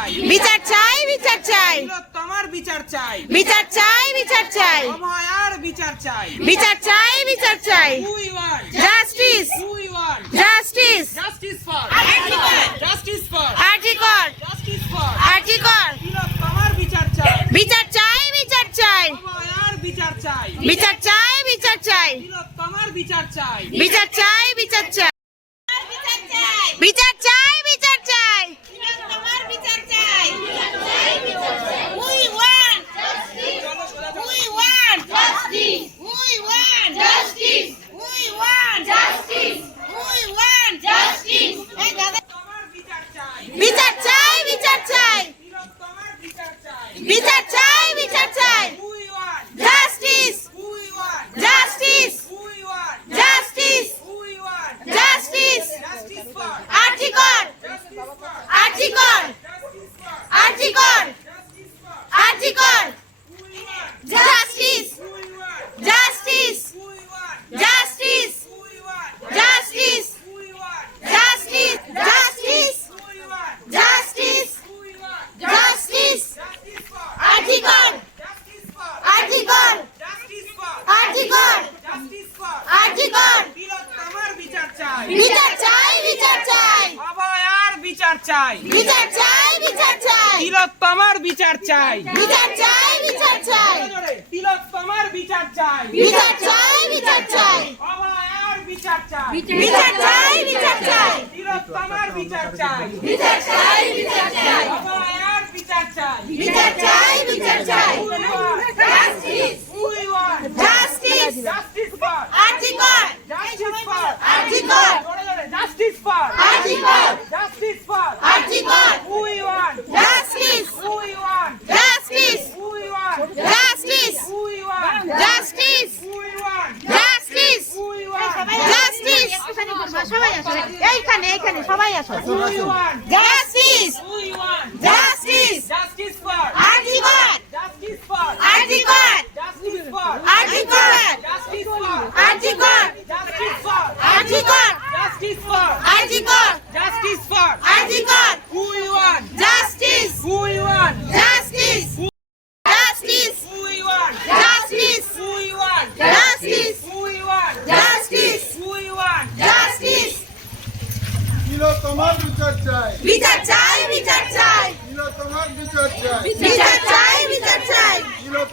চাই বিচার চাই বিচার চাই তোমার বিচার চাই বিচার চাই বিচার চাই অভয়ার বিচার চাই বিচার চাই বিচার চাই we want justice we want justice justice for justice for article justice for article তোমার বিচার চাই বিচার চাই বিচার চাই অভয়ার বিচার চাই বিচার চাই বিচার চাই তোমার বিচার চাই বিচার চাই বিচার চাই বিচার চাই বিচার চাই তোমার বিচার চাই we want we want justice we want justice we want justice we want justice এই দাদা তোমার বিচার চাই বিচার চাই বিচার চাই তোমার বিচার চাই বিচার চাই বিচার চাই we want justice we want justice we want justice we want justice justice for article justice for article justice for article justice for article we want justice we want justice we want justice we want justice we want justice justice we want justice we want justice justice for article justice for article justice for article justice for article তোমার বিচার চাই বিচার চাই বিচার চাই অভয়ার বিচার চাই বিচার চাই বিচার চাই তিলোত্তমার বিচার চাই বিচার চাই বিচার চাই তিলোত্তমার বিচার চাই বিচার চাই বিচার চাই অভয়ার বিচার চাই বিচার চাই বিচার চাই তিলোত্তমার বিচার চাই বিচার চাই বিচার চাই অভয়ার বিচার চাই বিচার চাই বিচার চাই justice We want justice justice for article justice for article justice for article justice for article We want justice we want justice we want justice we want justice we want justice we want justice সবাই আসো এইখানে এইখানে সবাই আসো we want justice we want justice justice for article justice for article justice for article justice for article justice for article justice for article justice for article we want justice we want justice justice we want justice we want justice we want justice we want justice তোমার বিচার চাই বিচার চাই বিচার চাই তোমার বিচার চাই বিচার চাই বিচার চাই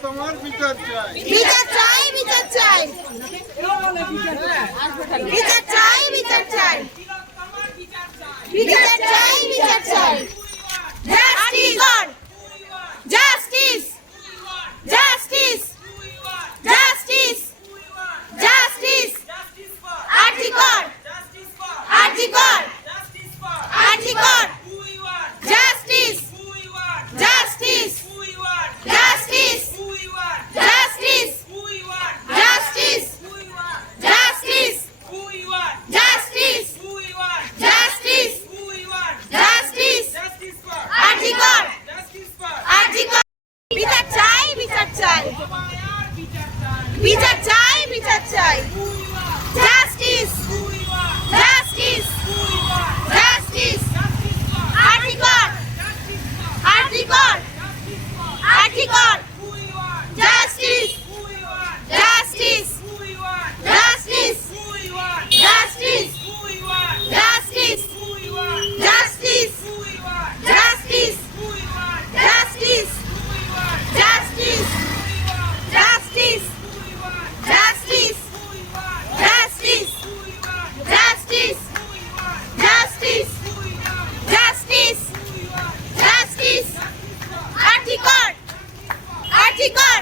তোমার বিচার চাই বিচার চাই বিচার চাই বিচার চাই বিচার চাই বিচার চাই বিচার চাই justice justice justice justice article article article justice justice justice justice justice justice justice justice justice article article বিচার চাই বিচার চাই বিচার চাই বিচার চাই justice justice justice article article article justice justice justice justice justice justice justice justice justice justice justice justice justice justice justice justice article article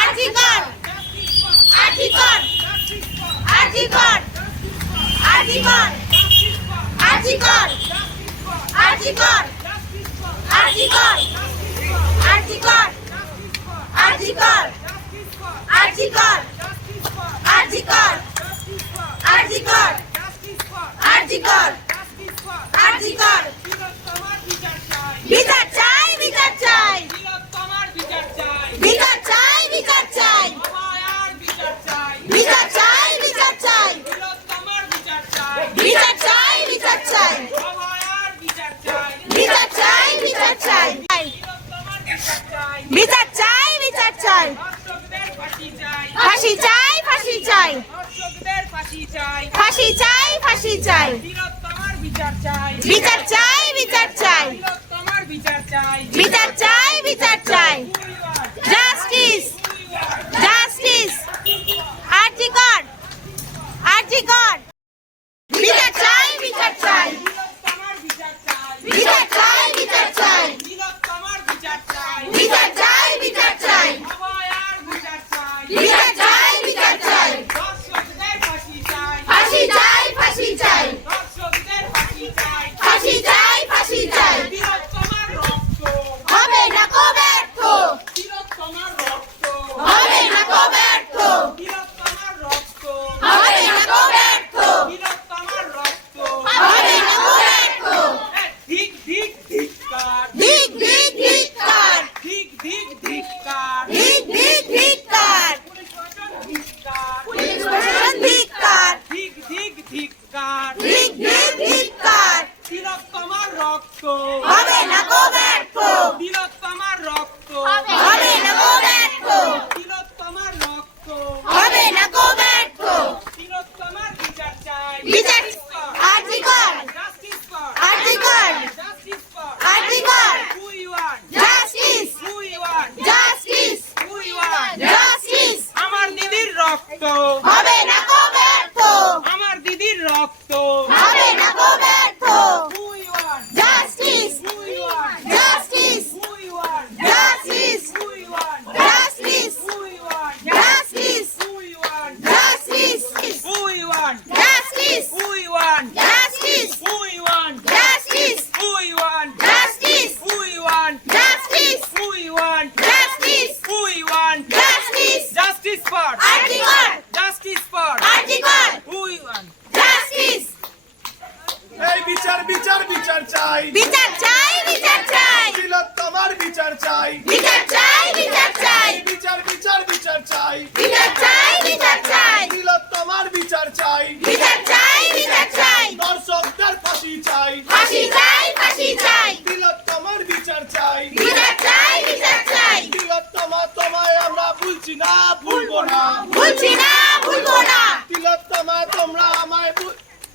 article article article article article article article article article article article article article article বিচার চাই বিচার চাই বিচার চাই বিচার চাই বিচার চাই বিচার চাই বিচার চাই বিচার চাই বিচার চাই চাই তিলোত্তমার বিচার চাই বিচার চাই বিচার চাই তিলোত্তমার বিচার চাই বিচার চাই বিচার চাই We want, justice we want, justice RG Kar বিচার চাই বিচার চাই তিলোত্তমার বিচার চাই বিচার চাই বিচার চাই তিলোত্তমার বিচার চাই বিচার চাই বিচার চাই অভয়ার বিচার চাই বিচার চাই বিচার চাই দর্শকদের ফাঁসি চাই ফাঁসি চাই ফাঁসি চাই দর্শকদের ফাঁসি চাই ফাঁসি চাই ফাঁসি চাই তিলোত্তমার রক্ত হবে না কো ব্যর্থ তিলোত্তমার রক্ত হবে না কো ব্যর্থ তিলোত্তমার রক্ত হবে না কো ব্যর্থ তিলোত্তমার রক্ত হবে না কো ব্যর্থ ধিক ধিক ধিক্কার ধিক ধিক ধিক্কার ধিক ধিক ধিক্কার ধিক ধিক ধিক্কার পুলিশ প্রশাসন ধিক্কার পুলিশ প্রশাসন ধিক্কার ধিক ধিক ধিক্কার ধিক ধিক ধিক্কার তিলোত্তমার রক্ত হবে না কো ব্যর্থ তিলোত্তমার রক্ত হবে না কো ব্যর্থ তিলোত্তমার রক্ত হবে না কো ব্যর্থ তিলোত্তমার বিচার চাই বিচার আরজি Kar justice for RG Kar justice for RG কর we want justice we want justice we want justice আমার দিদির রক্ত হবে না কো ব্যর্থ আমার দিদির রক্ত হবে না কো ব্যর্থ we want justice we want justice we want justice we want justice we want justice we want justice we want justice we want justice we want justice we want justice we want justice we want justice we want justice justice for RG Kar justice for RG কর we want justice এই বিচার বিচার বিচার চাই বিচার চাই বিচার চাই তিলোত্তমার বিচার চাই বিচার চাই বিচার চাই বিচার বিচার বিচার চাই বিচার চাই বিচার চাই তিলোত্তমার বিচার চাই বিচার চাই বিচার চাই দর্শকদের ফাঁসি চাই ফাঁসি চাই ফাঁসি চাই তিলোত্তমার বিচার চাই বিচার চাই বিচার চাই তিলোত্তমা তোমায় আমরা ভুলছি না ভুলবো না ভুলছি না ভুলবো না তিলোত্তমা তোমরা আমায়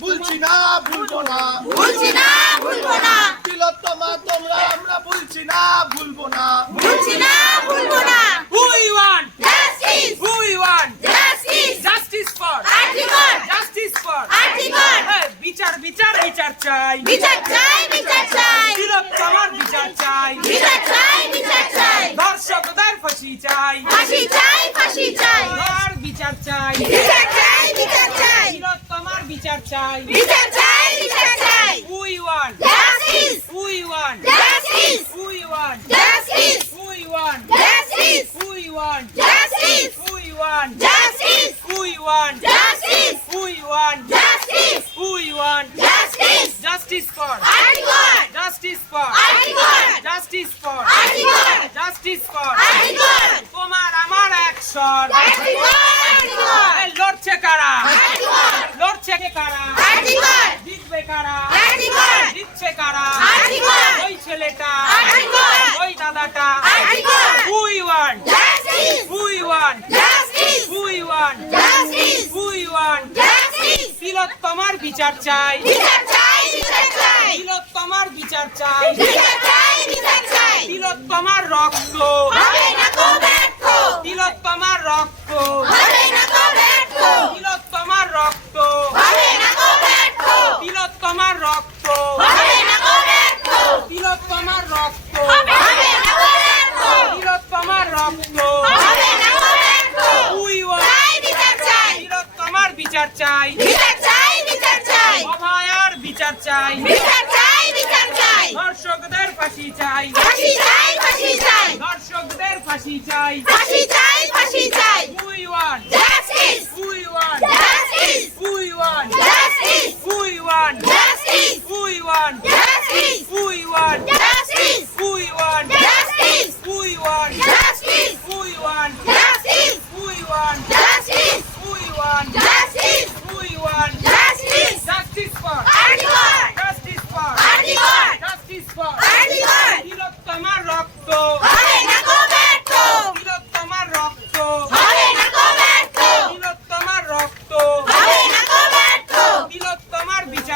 ভুলছি না ভুলবো না ভুলছি না ভুলবো না তিলোত্তমা তোমরা আমরা ভুলছি না ভুলবো না ভুলছি না ভুলবো না we want justice we want justice justice for RG Kar justice for RG Kar বিচার বিচার বিচার চাই বিচার চাই বিচার চাই তিলোত্তমার বিচার চাই বিচার চাই বিচার চাই দর্শকদের ফাঁসি চাই ফাঁসি চাই ফাঁসি চাই আর বিচার চাই বিচার চাই বিচার চাই তিলোত্তমার বিচার চাই বিচার চাই বিচার চাই we want justice we want justice we want justice we want justice we want justice we want justice we want justice we want justice we want justice justice for RG Kar justice for RG Kar justice for RG Kar justice for RG কর তোমার আমার action আরজি কর আরজি কর লড়ছে কারা আরজি কর লড়ছে কারা আরজি কর জিতবে কারা আরজি কর জিতছে কারা আরজি কর ওই ছেলেটা আরজি কর ওই দাদাটা আরজি কর we want justice we want justice we want justice we want justice তিলোত্তমার বিচার চাই বিচার চাই বিচার চাই তিলোত্তমার বিচার চাই বিচার চাই বিচার চাই তিলোত্তমার রক্ত হবে না কো ব্যর্থ তিলোত্তমার রক্ত হবে না কো ব্যর্থ তিলোত্তমার রক্ত হবে না কো ব্যর্থ তিলোত্তমার রক্ত হবে না কো ব্যর্থ তিলোত্তমার রক্ত হবে না কো ব্যর্থ তিলোত্তমার রক্ত হবে না কো ব্যর্থ উই ওয়ান্ট চাই বিচার চাই তিলোত্তমার বিচার চাই বিচার চাই বিচার চাই অভয়ার বিচার চাই বিচার চাই বিচার চাই দর্শকদের ফাঁসি চাই ফাঁসি চাই ফাঁসি চাই দর্শকদের ফাঁসি চাই ফাঁসি চাই ফাঁসি চাই we want justice we want justice we want justice we want justice we want justice we want justice we want justice we want justice we want justice we want justice we want justice we want justice justice for RG Kar justice for RG Kar justice for RG কর তিলোত্তমার রক্ত হবে না কো ব্যর্থ তিলোত্তমার রক্ত হবে না কো ব্যর্থ তিলোত্তমার রক্ত হবে না কো ব্যর্থ তিলোত্তমার বিচার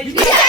চাই বিচার